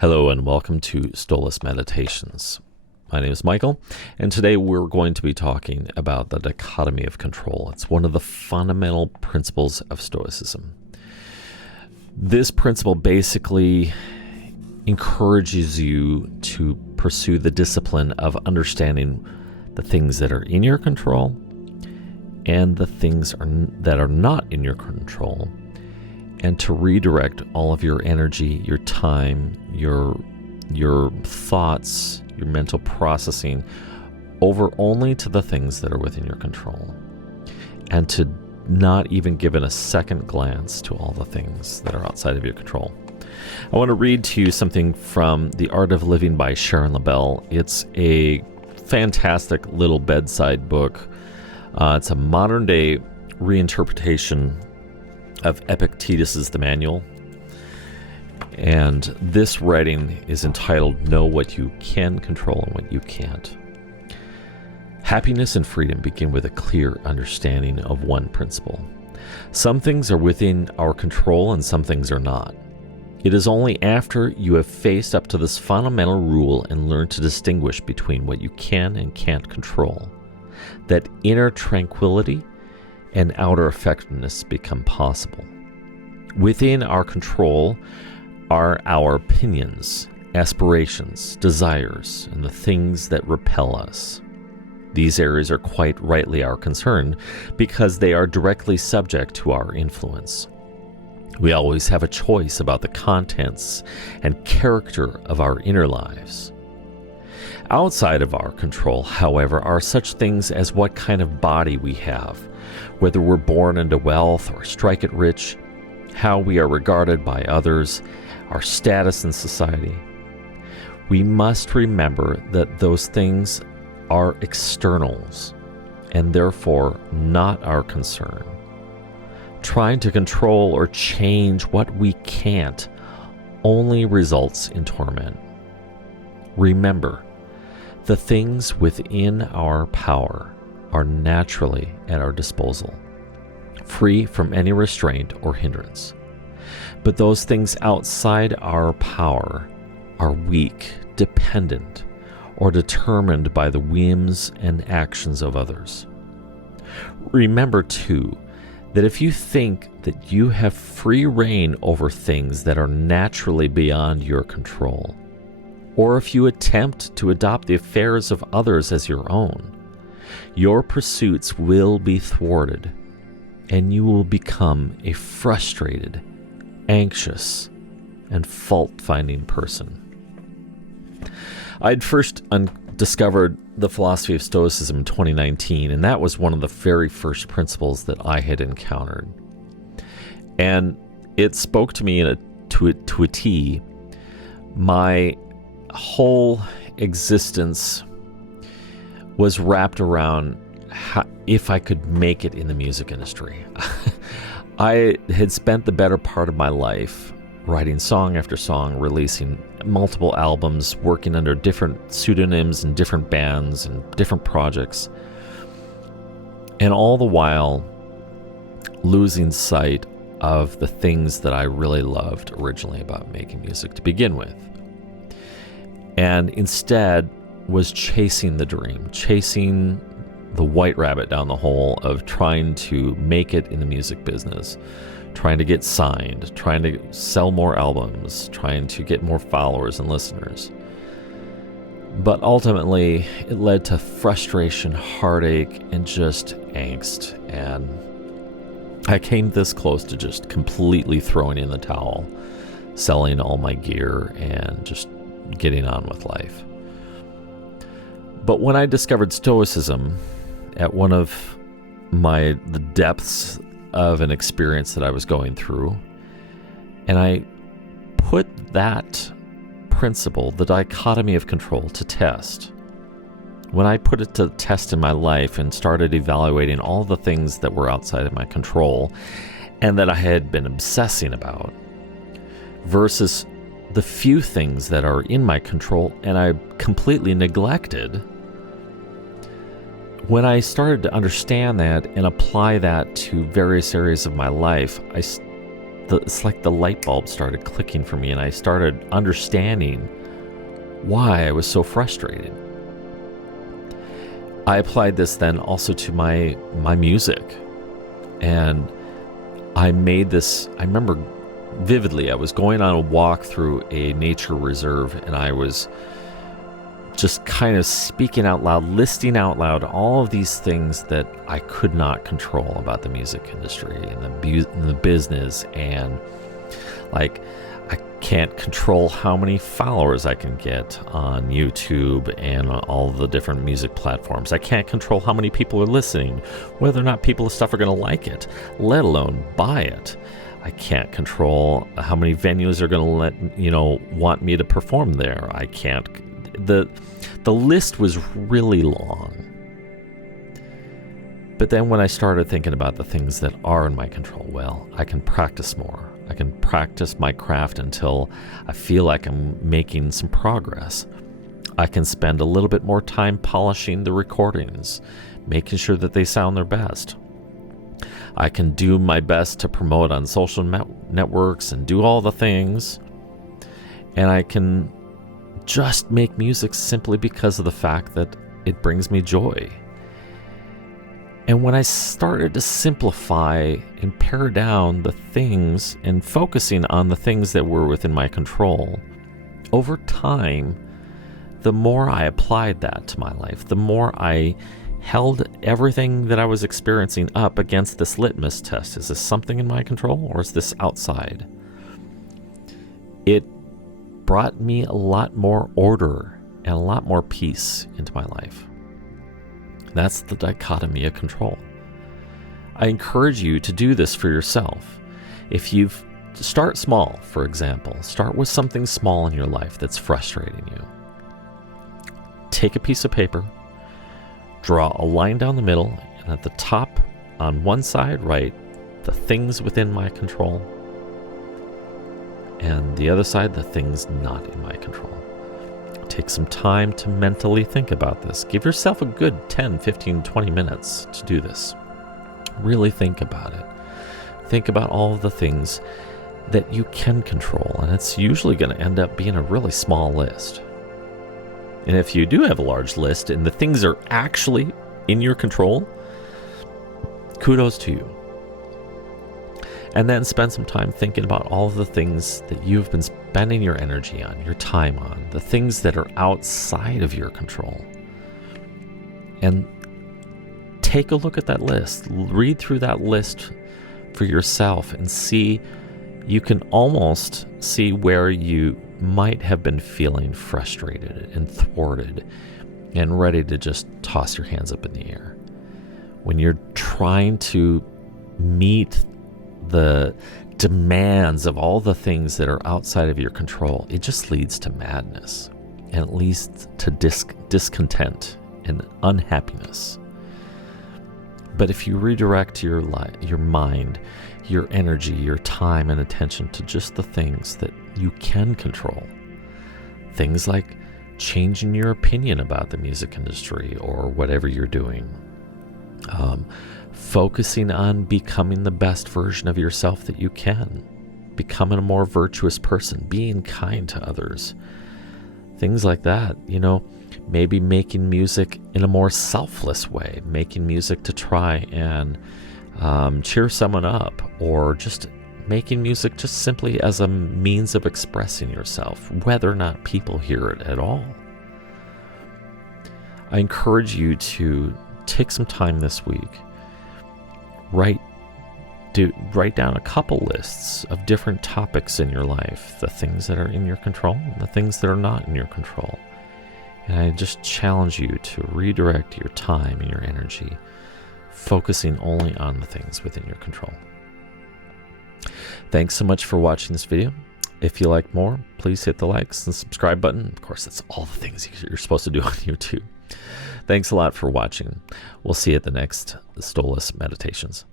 Hello and welcome to STOLACE Meditations. My name is Michael, and today we're going to be talking about the dichotomy of control. It's one of the fundamental principles of Stoicism. This principle basically encourages you to pursue the discipline of understanding the things that are in your control and the things that are not in your control, and to redirect all of your energy, your time, your thoughts, your mental processing over only to the things that are within your control, and to not even give it a second glance to all the things that are outside of your control. I want to read to you something from The Art of Living by Sharon LaBelle. It's a fantastic little bedside book. It's a modern day reinterpretation of Epictetus's The Manual. And this writing is entitled Know What You Can Control and What You Can't. Happiness and freedom begin with a clear understanding of one principle. Some things are within our control and some things are not. It is only after you have faced up to this fundamental rule and learned to distinguish between what you can and can't control that inner tranquility and outer effectiveness become possible. Within our control are our opinions, aspirations, desires, and the things that repel us. These areas are quite rightly our concern because they are directly subject to our influence. We always have a choice about the contents and character of our inner lives. Outside of our control, however, are such things as what kind of body we have, whether we're born into wealth or strike it rich, how we are regarded by others, our status in society. We must remember that those things are externals and therefore not our concern. Trying to control or change what we can't only results in torment. Remember, the things within our power are naturally at our disposal, free from any restraint or hindrance. But those things outside our power are weak, dependent, or determined by the whims and actions of others. Remember, too, that if you think that you have free rein over things that are naturally beyond your control, or if you attempt to adopt the affairs of others as your own, your pursuits will be thwarted, and you will become a frustrated, anxious, and fault-finding person. I'd first discovered the philosophy of Stoicism in 2019, and that was one of the very first principles that I had encountered. And it spoke to me to a T. My whole existence was wrapped around if I could make it in the music industry. I had spent the better part of my life writing song after song, releasing multiple albums, working under different pseudonyms and different bands and different projects, and all the while losing sight of the things that I really loved originally about making music to begin with. And instead was chasing the dream, chasing the white rabbit down the hole of trying to make it in the music business, trying to get signed, trying to sell more albums, trying to get more followers and listeners. But ultimately, it led to frustration, heartache, and just angst. And I came this close to just completely throwing in the towel, selling all my gear, and just getting on with life. But when I discovered Stoicism at one of the depths of an experience that I was going through, and I put that principle, the dichotomy of control, to test. When I put it to test in my life and started evaluating all the things that were outside of my control and that I had been obsessing about versus the few things that are in my control and I completely neglected, when I started to understand that and apply that to various areas of my life, it's like the light bulb started clicking for me, and I started understanding why I was so frustrated. I applied this then also to my music, and I made this. I remember vividly, I was going on a walk through a nature reserve, and I was just kind of speaking out loud, listing out loud all of these things that I could not control about the music industry and the business. And like, I can't control how many followers I can get on YouTube and on all the different music platforms. I can't control how many people are listening, whether or not people and stuff are going to like it, let alone buy it. I can't control how many venues are going to want me to perform there. I can't. The list was really long. But then when I started thinking about the things that are in my control, well, I can practice more. I can practice my craft until I feel like I'm making some progress. I can spend a little bit more time polishing the recordings, making sure that they sound their best. I can do my best to promote on social networks and do all the things. And I can just make music simply because of the fact that it brings me joy. And when I started to simplify and pare down the things and focusing on the things that were within my control, over time, the more I applied that to my life, the more I held everything that I was experiencing up against this litmus test. Is this something in my control, or is this outside? It brought me a lot more order and a lot more peace into my life. That's the dichotomy of control. I encourage you to do this for yourself. If you start small, for example, start with something small in your life that's frustrating you. Take a piece of paper, draw a line down the middle, and at the top on one side write the things within my control, and the other side the things not in my control. Take some time to mentally think about this. Give yourself a good 10, 15, 20 minutes to do this. Really think about it. Think about all of the things that you can control, and it's usually going to end up being a really small list. And if you do have a large list and the things are actually in your control, kudos to you. And then spend some time thinking about all of the things that you've been spending your energy on, your time on, the things that are outside of your control. And take a look at that list. Read through that list for yourself and see, you can almost see where you might have been feeling frustrated and thwarted and ready to just toss your hands up in the air. When you're trying to meet the demands of all the things that are outside of your control, it just leads to madness, and it leads to discontent and unhappiness. But if you redirect your mind, your energy, your time and attention to just the things that you can control, things like changing your opinion about the music industry or whatever you're doing, focusing on becoming the best version of yourself that you can, becoming a more virtuous person, being kind to others, things like that. Maybe making music in a more selfless way, making music to try and cheer someone up, or just making music just simply as a means of expressing yourself, whether or not people hear it at all. I encourage you to take some time this week. Write down a couple lists of different topics in your life, the things that are in your control and the things that are not in your control. And I just challenge you to redirect your time and your energy, focusing only on the things within your control. Thanks so much for watching this video. If you like more, please hit the likes and subscribe button. Of course, that's all the things you're supposed to do on YouTube. Thanks a lot for watching. We'll see you at the next STOLACE meditations.